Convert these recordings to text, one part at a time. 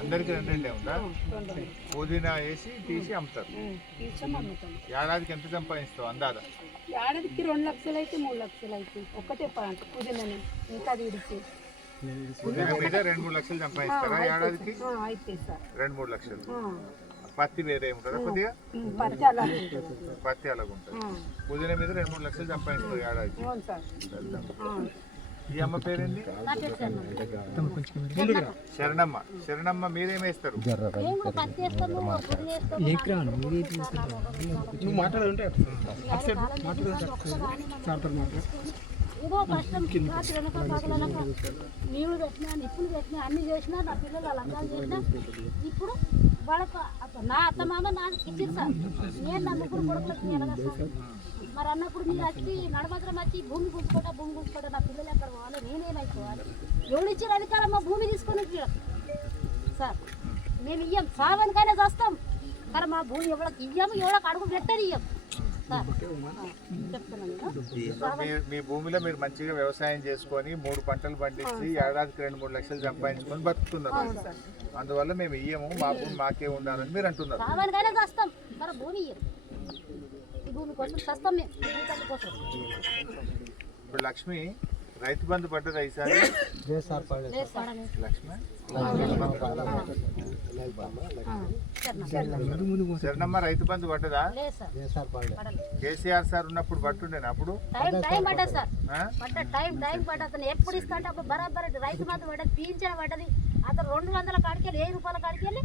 అందరికి రెండే ఉందా? పుదీనా వేసి తీసి అమ్ముతారు. ఏడాదికి ఎంత సంపాదిస్తావు అందాదా? ఏడాదికి 2 లక్షలు అయితే 3 లక్షలు అయితే ఒక్కటే పుదీనాని ఇంకా తీడిచి పుదీనా మీద 2-3 లక్షలు సంపాదిస్తారా ఏడాదికి? అయితే సార్ 2-3 లక్షలు. పత్తి వేరే ఉంటుందా? కొద్దిగా పత్తి అలాగ ఉంటుంది. పుదీనా మీద 2-3 లక్షలు సంపాదిస్తారు ఏడాదికి. ఈ అమ్మ పేరేంటి? శరణమ్మ. శరణమ్మ మీరేమేస్తారు? ఏదో కష్టం నీళ్ళు పెట్టినా నిప్పులు పెట్టినా అన్ని చేసినా నా పిల్లలు అలంకారం చేసినా ఇప్పుడు వాళ్ళకు నా అత్త మామ నాకు ఇచ్చింది సార్. నేను నా ముగ్గురు కొడుకులకి ఎలాగస్తాను మరి అన్నప్పుడు మీరు వచ్చి నడమద్రం వచ్చి భూమి గుంజుకోవటం నా పిల్లలు ఎక్కడ పోవాలి, నేనేమైపోవాలి? ఎవరు ఇచ్చిన అధికారం మా భూమి తీసుకొని సార్ మేము ఇయ్యం, సావనికైనా చేస్తాం కానీ మా భూమి ఎవరికి ఇయ్యము, ఎవరికి అడుగు పెట్టని ఇయ్యం సార్. మీ భూమిలో మీరు మంచిగా వ్యవసాయం చేసుకొని 3 పంటలు పండించి ఏడాదికి 2-3 లక్షలు సంపాదించుకొని బతుకుతున్నారు. అందువల్ల మేము ఇయ్యము, మా భూమి మాకే ఉండాలని మీరు అంటున్నారు. సావనికైనా చేస్తాం కానీ భూమి ఇయ్యం, ఈ భూమి కోసం చేస్తాం మేము కోసం. ఇప్పుడు లక్ష్మి రైతు బంధు పడ్డదా ఈసారి? లక్ష్మి శరణమ్మ రైతు బంధు పడ్డదా? కేసీఆర్ సార్ ఉన్నప్పుడు పట్టుండేనా? అప్పుడు టైం పడ్డది సార్, టైం పడ్డది. ఎప్పుడు ఇస్తా అంటే అప్పుడు బరాబర్ రైతు బంధు పడ్డది, పీంచిన పడ్డది. అతను 200 కాడికి వెళ్ళి 1000 రూపాయల కాడికి వెళ్ళి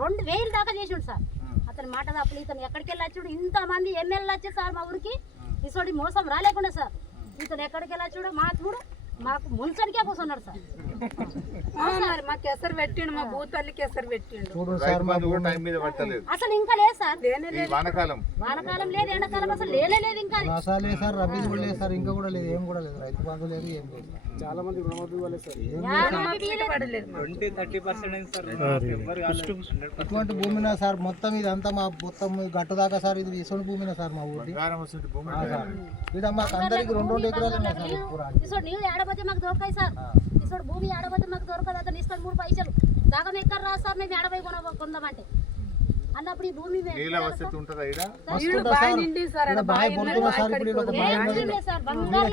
2000 దాకా చేసిండు సార్. అతని మాట తప్పులు ఇతను ఎక్కడికి వెళ్ళి వచ్చాడు, ఇంతమంది ఎమ్మెల్యేలు వచ్చారు సార్ మా ఊరికి. ఇసోడి మోసం రాలేకుండా సార్ ఇతను ఎక్కడికి వెళ్ళి వచ్చాడు మాకు ముంచనికే కూర్చున్నాడు సార్. మాకు ఎసరు పెట్టిండు, మా భూతల్లికి ఎసరు పెట్టిండు. అసలు ఇంకా లేదు సార్, వానకాలం లేదు, ఎండాకాలం అసలు లేదు. ఇంకా ఇంకా కూడా లేదు, ఏం కూడా లేదు, రైతు బంధు లేదు, ఏం లేదు. చాలా మంది ఇటువంటి భూమినా సార్ మొత్తం ఇదంతా మా మొత్తం గట్టు దాకా సార్. ఇది ఇసుడు భూమినా సార్ మా ఊరి. ఇక్కడ మాకు అందరికి 2 ఎకరాలు నీళ్ళు ఏడబోతే మాకు దొరకాయి సార్. ఇసుడు భూమి ఏడబోతే మాకు దొరకదు. అతను ఇస్తాడు 3 పైసలు సగం ఎక్కడ రాదు సార్. మేము ఏడబై కొందామంటే అన్నప్పుడు ఈ భూమి వసతి ఉంటుందా? సార్ బంగారు